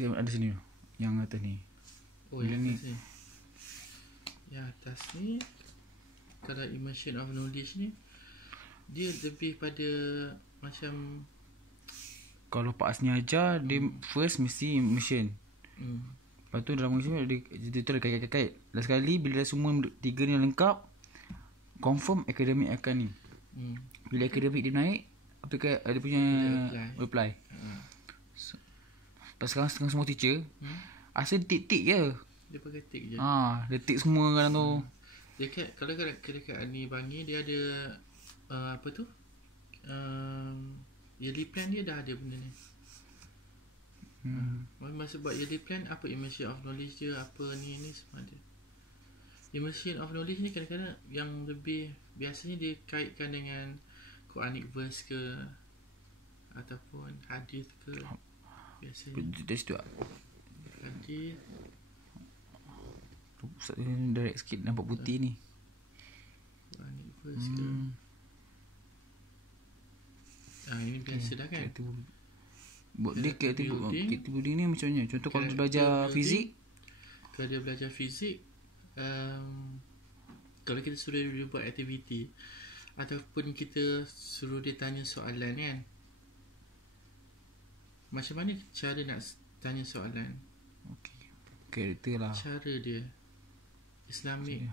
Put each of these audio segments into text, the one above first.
kita ada sini yang atas ni. Oh, yang atas ni. Yang atas ni, kalau immersion of knowledge ni, dia lebih pada macam, kalau Pak Asni ajar, dia first mesti immersion. Lepas tu dalam immersion dia tu ada kait-kait. Last sekali bila dah semua tiga ni lengkap, confirm akademik akan ni. Bila akademik dia naik, apakah dia punya apply. Lepas sekarang semua teacher asal tik-tik je. Dia pakai tik je. Dia tik semua kadang tu. Dekat, kalau dekat Ani Bangi, dia ada apa tu, yearly plan dia dah ada benda ni. Masa buat yearly plan, apa immersion of knowledge dia, apa ni semua ada. Immersion of knowledge ni kadang-kadang yang lebih biasanya dia kaitkan dengan Quranic verse ke ataupun hadis ke. Biasanya Dari situ hadis. Ustaz direct sikit nampak putih ni. Quranic verse ke. Ini biasa dah kan. Buat dia creative building ni macam mana? Contoh kalau dia belajar fizik. Kalau dia belajar fizik, kalau kita suruh dia buat aktiviti ataupun kita suruh dia tanya soalan kan, macam mana cara nak tanya soalan? Karakter lah, cara dia Islamic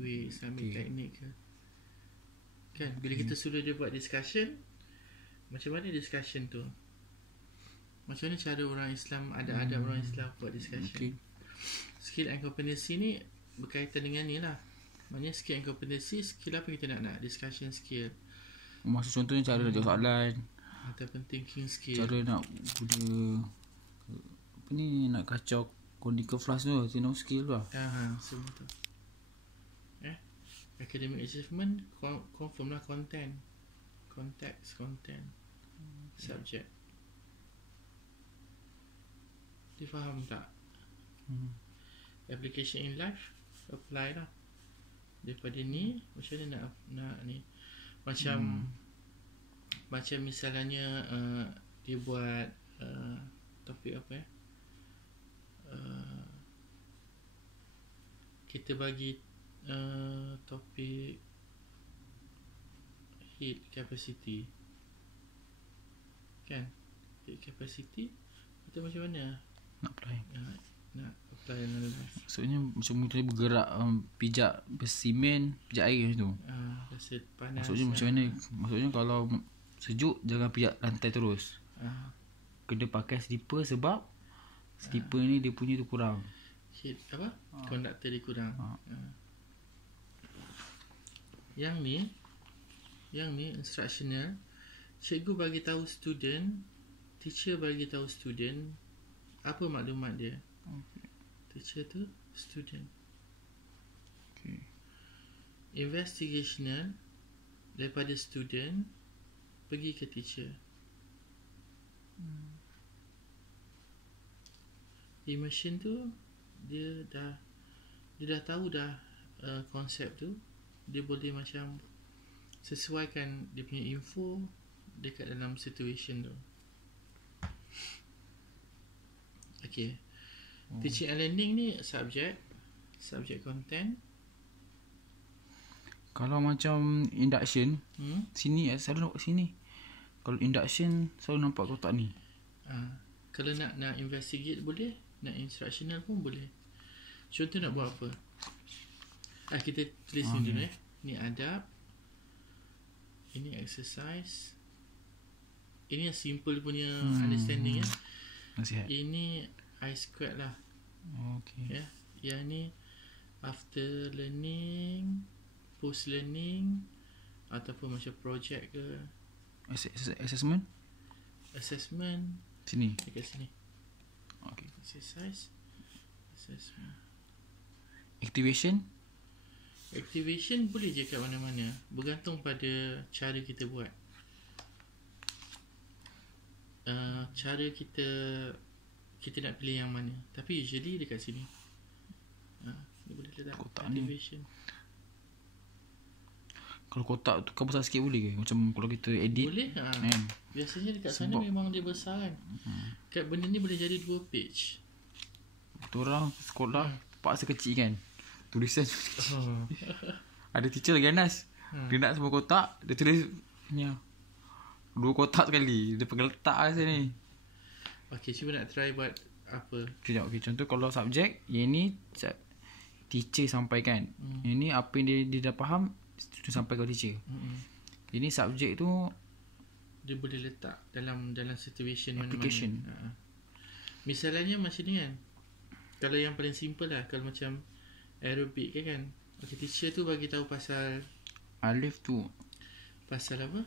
way, Islamic technique ke. Kan bila kita suruh dia buat discussion, macam mana discussion tu, macam mana cara orang Islam, ada orang Islam buat discussion. Skill and competency ni berkaitan dengan ni lah. Maknanya skill and competency, skill apa kita nak discussion skill. Maksud contohnya cara nak jawab soalan ataupun thinking skill, cara nak guna apa ni, nak kacau conical flask tu, know skill tu lah. Semua tu. Academic achievement, confirm lah content, context, content, subject. Dia faham tak? Application in life, apply lah. Daripada ni, macam mana nak ni, macam macam misalnya dia buat topik apa kita bagi topik heat capacity kan, heat capacity, kita macam mana nak apply, nak apply analysis. Maksudnya macam kita bergerak pijak bersimen, pijak air macam tu. Rasa panas. Maksudnya macam mana? Maksudnya kalau sejuk jangan pijak lantai terus. Kena pakai slipper sebab slipper ni dia punya tu kurang. Heat apa? Konduktor dia kurang. Yang ni instructional. Cikgu bagi tahu student, teacher bagi tahu student apa maklumat dia. Teacher tu student. Investigational, daripada student pergi ke teacher. Immersion tu dia dah tahu dah konsep tu, dia boleh macam sesuaikan dia punya info dekat dalam situation tu. Teaching and learning ni subject content. Kalau macam induction, sini selalu nampak sini. Kalau induction selalu nampak kotak ni. Kalau nak investigate boleh, nak instructional pun boleh. Contoh nak buat apa? Kita tulis ni dulu Ni adab, ini exercise, ini yang simple punya understanding Nasihat. Ini I squared lah. Yang ni after learning, post learning, ataupun macam project ke. Assessment sini, dekat sini. Exercise, assessment. Activation boleh je kat mana-mana, bergantung pada cara kita buat. Cara kita nak pilih yang mana, tapi usually dekat sini. Dia boleh letak kotak activation ni. Kalau kotak tu kau besar sikit boleh ke? Macam kalau kita edit boleh kan? Biasanya dekat sana memang dia besar kan. Kat benda ni boleh jadi 2 page. Betul orang sekolah paksa kecil kan. Tulisan ada teacher lagi Anas. Dia nak semua kotak, dia tulis ni 2 kotak sekali. Dia pegang letak kat sini. Okay, cuba nak try buat apa? Sekejap, okay. Contoh kalau subjek, yang ni teacher sampaikan. Yang ni apa yang dia dah faham, dia sampai ke teacher. Ini subjek tu dia boleh letak dalam situation application. mana-mana. Misalnya macam ni kan. Kalau yang paling simple lah, kalau macam aerobic kan. Okay, teacher tu bagi tahu pasal alif tu pasal apa?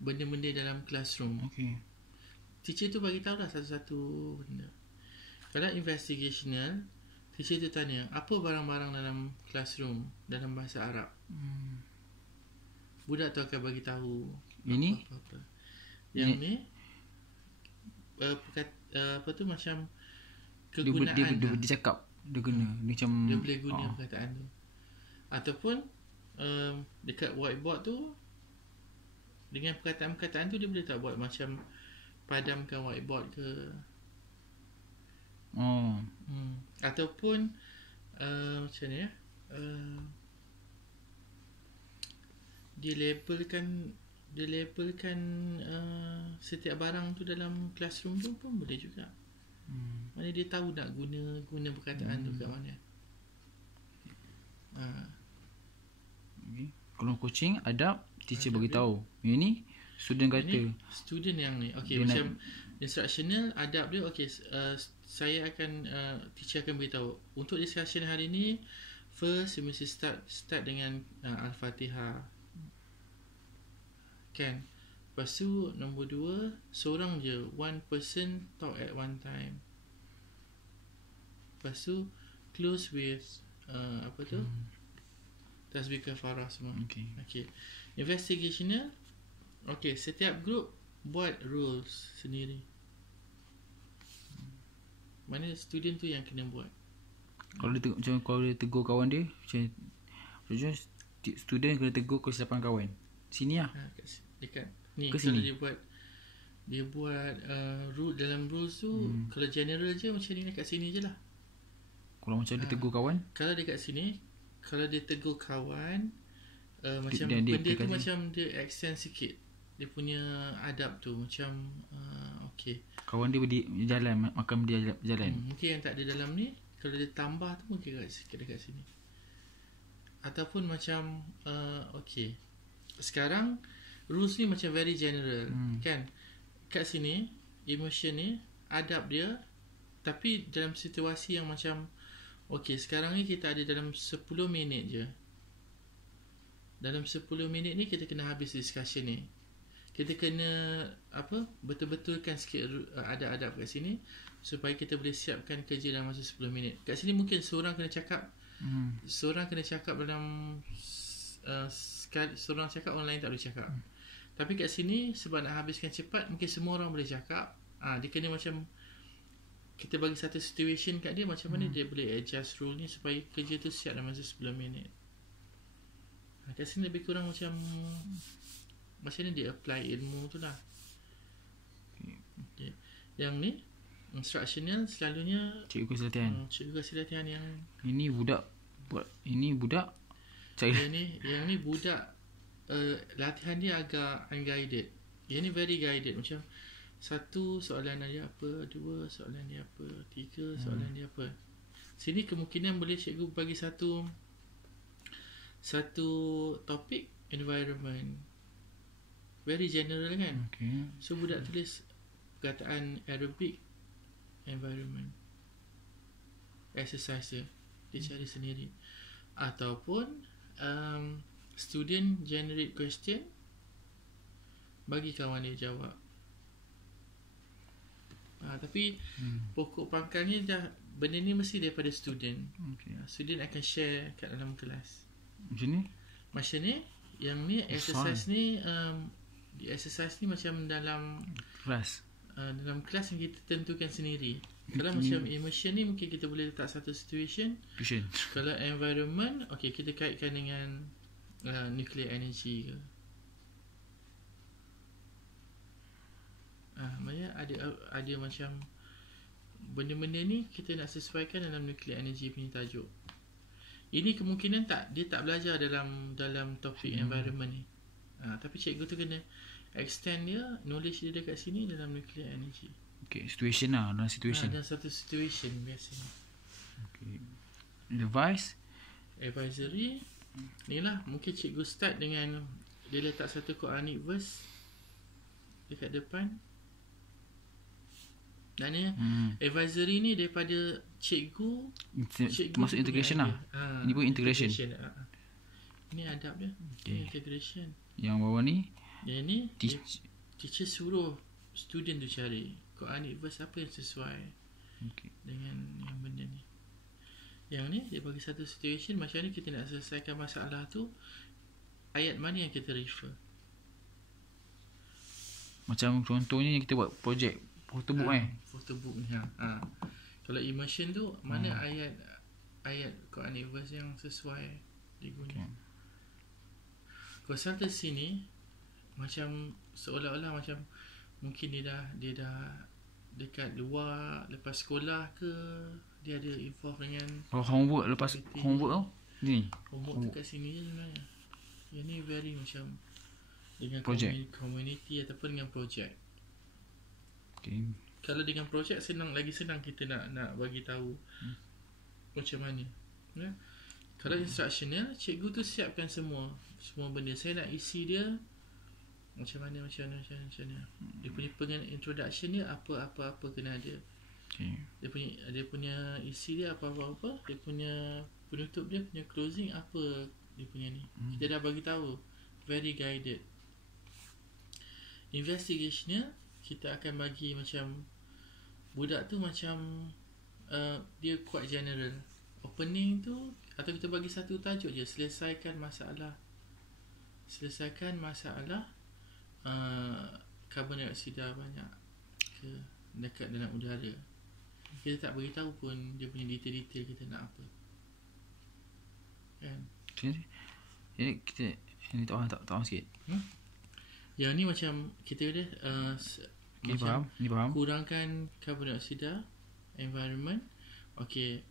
Benda-benda dalam classroom. Okay. Teacher tu bagi tahu lah satu-satu benda. Kalau investigational, teacher tu tanya, apa barang-barang dalam classroom dalam bahasa Arab? Budak tu akan bagi tahu ini apa-apa. Yang ni apa tu macam kegunaan dia cakap dia guna macam dia boleh guna perkataan tu. Ataupun dekat whiteboard tu dengan perkataan-perkataan tu dia boleh tak buat macam padamkan whiteboard ke. Ataupun macam ni ya. Dia labelkan setiap barang tu dalam classroom tu pun boleh juga. Mana dia tahu nak guna perkataan tu kat mana. Okay. Kalau coaching adab teacher bagi tahu. Yang ni student kata. Ini student yang ni. Okey, macam instructional adab dia okey, saya akan teacher akan beritahu untuk discussion hari ni first you mesti start dengan Al-Fatihah. Kan? Lepas tu nombor 2 seorang je, one person talk at one time. Lepas tu close with apa tu? Tasbih kafarah semua. Okay. Investigational. Okay, setiap group buat rules sendiri. Mana student tu yang kena buat. Kalau dia tegur kawan dia, macam student kena tegur kesilapan kawan. Sini lah. Dekat ni ke kalau sini? dia buat rule dalam rules tu kalau general je macam ni dekat sini je lah. Kalau macam dia tegur kawan, kalau dekat sini kalau dia tegur kawan macam dia benda tu macam dia extend sikit dia punya adab tu macam okey. Kawan dia jalan makan dia jalan. Mungkin yang tak ada dalam ni kalau dia tambah tu mungkin dekat sini. Ataupun macam okey. Sekarang rules ni macam very general kan. Kat sini emotion ni adab dia tapi dalam situasi yang macam okey, sekarang ni kita ada dalam 10 minit je. Dalam 10 minit ni kita kena habis discussion ni. Kita kena betul-betulkan sikit adab-adab kat sini supaya kita boleh siapkan kerja dalam masa 10 minit. Kat sini mungkin seorang kena cakap seorang kena cakap dalam seorang cakap, orang lain tak boleh cakap. Tapi kat sini sebab nak habiskan cepat mungkin semua orang boleh cakap. Dia kena macam kita bagi satu situation kat dia macam mana dia boleh adjust rule ni supaya kerja tu siap dalam masa 10 minit. Kat sini lebih kurang macam mana dia apply ilmu tu lah. Okay. Yang ni instructional selalunya cikgu kasi latihan. Cikgu kasi latihan yang ini budak buat ini budak yang ni budak latihan dia agak unguided. Yang ni very guided macam 1 soalan dia apa, 2 soalan dia apa, 3 soalan dia apa. Sini kemungkinan boleh cikgu bagi satu topik environment. Very general kan. So budak tulis perkataan Arabic environment. Exercise dia cari sendiri. Ataupun student generate question, bagi kawan dia jawab. Tapi pokok pangkalnya dah benda ni mesti daripada student. Student akan share kat dalam kelas. Macam ni yang ni exercise ni exercise ni macam dalam kelas. Dalam kelas yang kita tentukan sendiri. Kalau macam emotion ni mungkin kita boleh letak satu situation. Kalau environment, okey kita kaitkan dengan nuclear energy ke. Maksudnya ada macam benda-benda ni kita nak sesuaikan dalam nuclear energy punya tajuk. Ini kemungkinan dia tak belajar dalam topik environment ni. Tapi cikgu tu kena extend dia knowledge dia dekat sini dalam nuclear energy. Okay, situation lah, dalam situation. Dalam satu situation biasanya. Okay. Advisory ni lah, mungkin cikgu start dengan dia letak satu Quranic verse dekat depan. Dan advisory ni daripada cikgu masuk integration lah. Ini pun integration. Ini adab dia. Okay. Integration. Yang bawah ni, yang ni teacher suruh student tu cari Quranic verse apa yang sesuai dengan yang benda ni. Yang ni dia bagi satu situation, macam ni kita nak selesaikan masalah tu, ayat mana yang kita refer. Macam contohnya kita buat projek photobook photobook ni. Kalau immersion tu mana ayat Quranic verse yang sesuai diguna. Consultancy ni macam seolah-olah macam mungkin dia dah dekat luar lepas sekolah ke, dia ada involve dengan homework lepas homework ni. Homework dekat sini je sebenarnya. Yang ni very macam dengan community ataupun dengan projek. Kalau dengan projek lagi senang kita nak bagi tahu macam mana. Kalau instructional, cikgu tu siapkan semua benda. Saya nak isi dia macam mana. Dia punya introduction dia apa kena ada. Dia punya isi dia apa. Dia punya penutup dia punya closing apa dia punya ni. Kita dah bagi tahu. Very guided. Investigationnya kita akan bagi macam budak tu macam dia quite general. Opening tu atau kita bagi satu tajuk je, selesaikan masalah karbon dioksida banyak ke dekat dalam udara. Kita tak beritahu pun dia punya detail-detail kita nak apa. Kan? Jadi kita ni tahu sikit. Yang ni macam kita ada ni faham. Kurangkan karbon dioksida environment. Okay,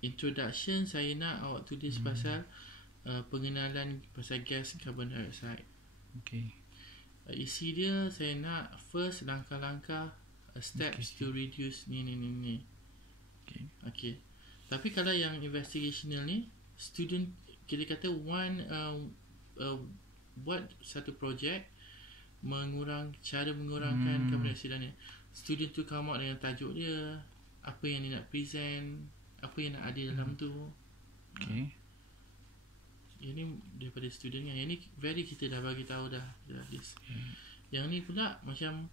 introduction saya nak awak tulis pasal pengenalan pasal gas carbon dioxide. Isi dia saya nak first langkah-langkah steps to reduce ni. Okay. Tapi kalau yang investigational ni, student kita kata buat satu projek cara mengurangkan carbon dioxide ni. Student tu come out dengan tajuk dia, apa yang dia nak present, apa yang nak ada dalam tu. Yang ni daripada student kan. Yang ni very kita dah bagi tahu dah list. Yang ni pula macam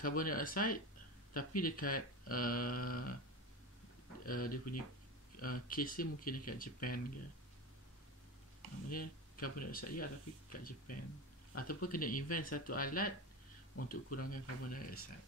carbon dioxide tapi dekat dia punya case dia mungkin dekat Japan ke. Maksudnya carbon dioxide tapi kat Japan. Ataupun kena invent satu alat untuk kurangkan carbon dioxide.